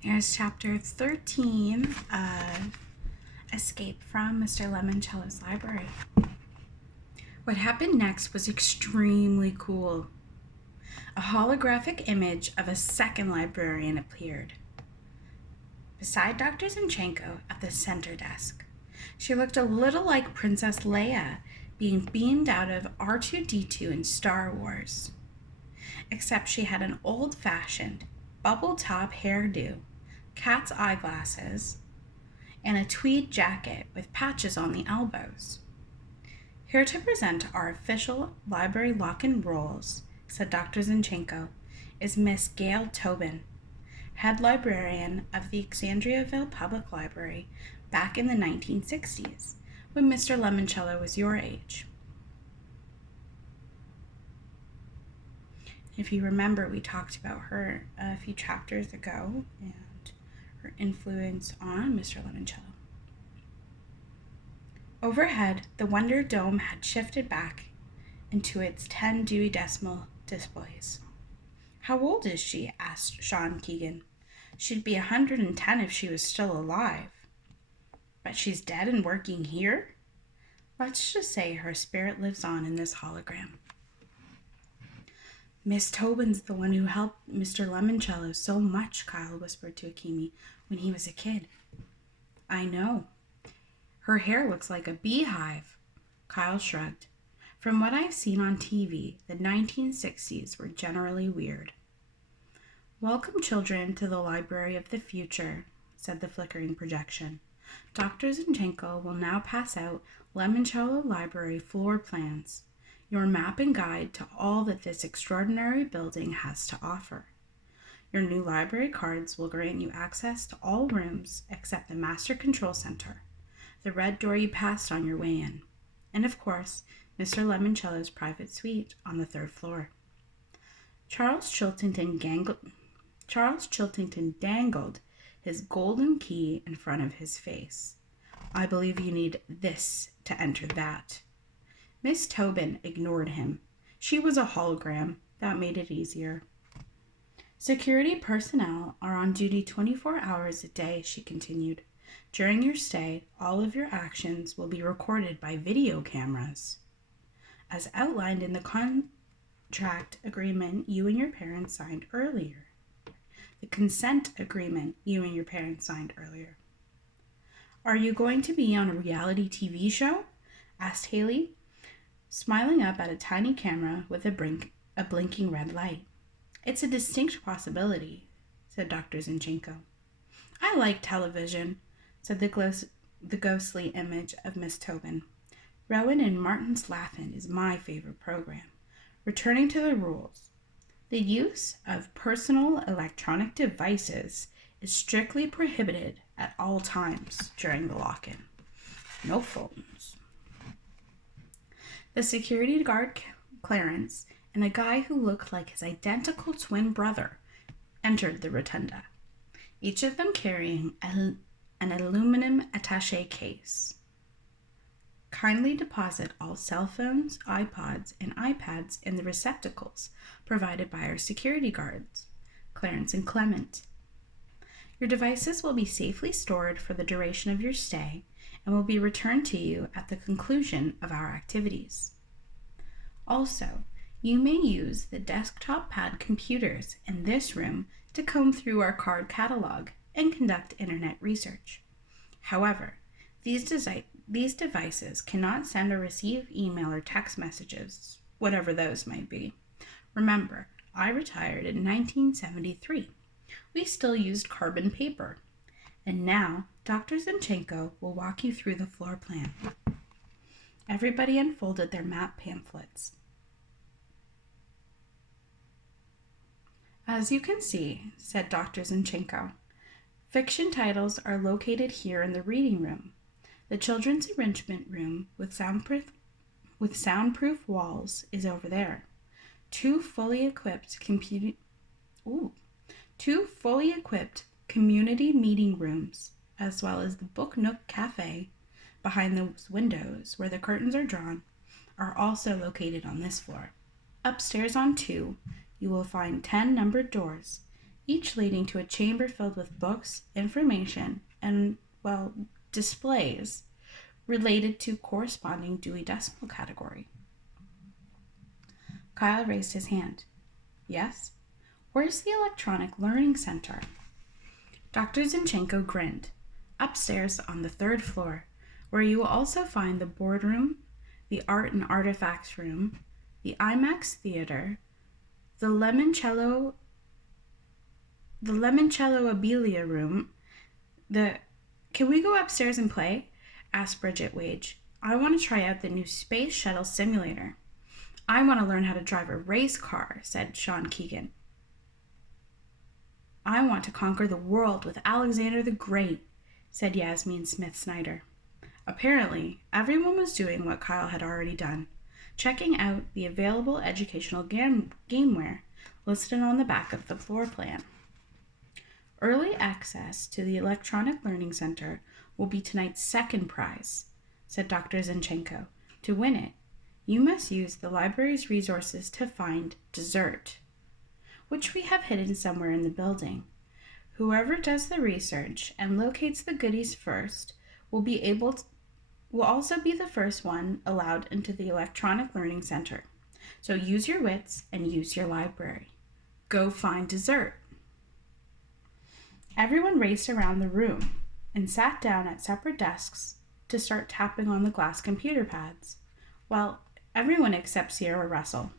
Here's chapter 13, Escape from Mr. Lemoncello's library. What happened next was extremely cool. A holographic image of a second librarian appeared beside Dr. Zinchenko at the center desk. She looked a little like Princess Leia being beamed out of R2-D2 in Star Wars, except she had an old-fashioned bubble top hairdo, cat's eyeglasses, and a tweed jacket with patches on the elbows. Here to present our official library lock and rolls, said Dr. Zinchenko, is Miss Gail Tobin, head librarian of the Alexandriaville Public Library back in the 1960s, when Mr. Lemoncello was your age. If you remember, we talked about her a few chapters ago and her influence on Mr. Lemoncello. Overhead, the Wonder Dome had shifted back into its 10 Dewey Decimal displays. How old is she? Asked Sean Keegan. She'd be 110 if she was still alive. But she's dead and working here? Let's just say her spirit lives on in this hologram. Miss Tobin's the one who helped Mr. Lemoncello so much, Kyle whispered to Akemi when he was a kid. I know. Her hair looks like a beehive. Kyle shrugged. From what I've seen on TV, the 1960s were generally weird. Welcome, children, to the Library of the Future, said the flickering projection. Dr. Zinchenko will now pass out Lemoncello Library floor plans, your map and guide to all that this extraordinary building has to offer. Your new library cards will grant you access to all rooms except the Master Control Center, the red door you passed on your way in, and of course, Mr. Lemoncello's private suite on the 3rd floor. Charles Chiltington dangled his golden key in front of his face. I believe you need this to enter that. Miss Tobin ignored him. She was a hologram. That made it easier. Security personnel are on duty 24 hours a day, she continued. During your stay, all of your actions will be recorded by video cameras. As outlined in the contract agreement you and your parents signed earlier. The consent agreement you and your parents signed earlier. Are you going to be on a reality TV show? Asked Haley, smiling up at a tiny camera with a blinking red light. It's a distinct possibility, said Dr. Zinchenko. I like television, said the ghostly image of Miss Tobin. Rowan and Martin's Laugh-In is my favorite program. Returning to the rules. The use of personal electronic devices is strictly prohibited at all times during the lock-in. No phones. The security guard Clarence and a guy who looked like his identical twin brother entered the rotunda, each of them carrying an aluminum attaché case. Kindly deposit all cell phones, iPods, and iPads in the receptacles provided by our security guards, Clarence and Clement. Your devices will be safely stored for the duration of your stay and will be returned to you at the conclusion of our activities. Also, you may use the desktop pad computers in this room to comb through our card catalog and conduct internet research. However, these devices cannot send or receive email or text messages, whatever those might be. Remember, I retired in 1973. We still used carbon paper. And now, Dr. Zinchenko will walk you through the floor plan. Everybody unfolded their map pamphlets. As you can see, said Dr. Zinchenko, fiction titles are located here in the reading room. The children's arrangement room with soundproof walls is over there. Two fully equipped community meeting rooms, as well as the Book Nook Cafe behind those windows where the curtains are drawn, are also located on this floor. Upstairs on 2, you will find 10 numbered doors, each leading to a chamber filled with books, information, and, displays related to corresponding Dewey Decimal Category. Kyle raised his hand. Yes? Where's the Electronic Learning Center? Dr. Zinchenko grinned. Upstairs on the 3rd floor, where you will also find the boardroom, the art and artifacts room, the IMAX theater, the Lemoncello Abelia room. Can we go upstairs and play? Asked Bridget Wage. I want to try out the new space shuttle simulator. I want to learn how to drive a race car, said Sean Keegan. I want to conquer the world with Alexander the Great, said Yasmin Smith-Snyder. Apparently, everyone was doing what Kyle had already done, checking out the available educational gameware listed on the back of the floor plan. Early access to the Electronic Learning Center will be tonight's second prize, said Dr. Zinchenko. To win it, you must use the library's resources to find dessert, which we have hidden somewhere in the building. Whoever does the research and locates the goodies first will also be the first one allowed into the Electronic Learning Center. So use your wits and use your library. Go find dessert. Everyone raced around the room and sat down at separate desks to start tapping on the glass computer pads. Well, everyone except Sierra Russell.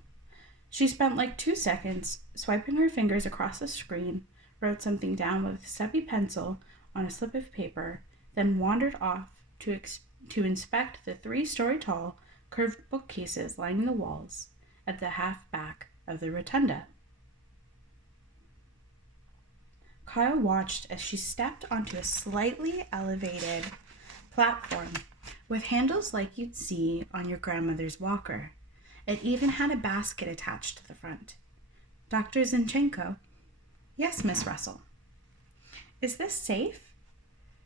She spent like 2 seconds swiping her fingers across the screen, wrote something down with a stubby pencil on a slip of paper, then wandered off to inspect the 3-story tall, curved bookcases lining the walls at the half back of the rotunda. Kyle watched as she stepped onto a slightly elevated platform with handles like you'd see on your grandmother's walker. It even had a basket attached to the front. Dr. Zinchenko. Yes, Miss Russell. Is this safe?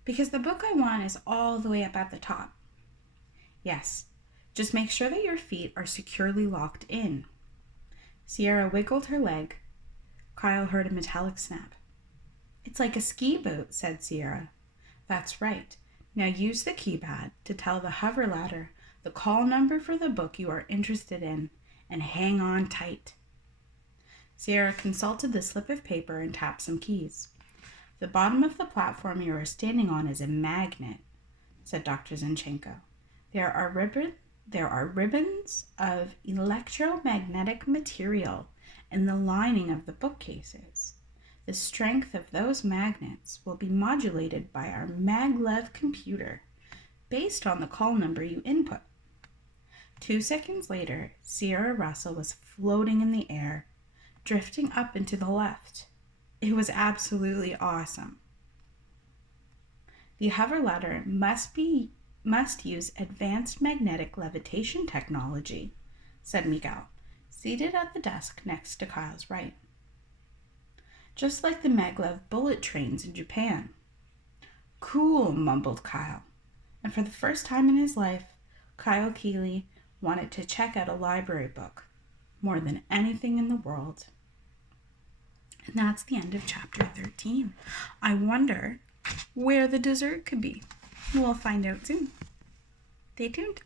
Because the book I want is all the way up at the top. Yes. Just make sure that your feet are securely locked in. Sierra wiggled her leg. Kyle heard a metallic snap. It's like a ski boot, said Sierra. That's right. Now use the keypad to tell the hover ladder the call number for the book you are interested in, and hang on tight. Sierra consulted the slip of paper and tapped some keys. The bottom of the platform you are standing on is a magnet, said Dr. Zinchenko. There are ribbons of electromagnetic material in the lining of the bookcases. The strength of those magnets will be modulated by our maglev computer based on the call number you input. 2 seconds later, Sierra Russell was floating in the air, drifting up and to the left. It was absolutely awesome. The hover ladder must use advanced magnetic levitation technology, said Miguel, seated at the desk next to Kyle's right. Just like the maglev bullet trains in Japan. Cool, mumbled Kyle. And for the first time in his life, Kyle Keeley wanted to check out a library book more than anything in the world. And that's the end of chapter 13. I wonder where the dessert could be. We'll find out soon. Stay tuned.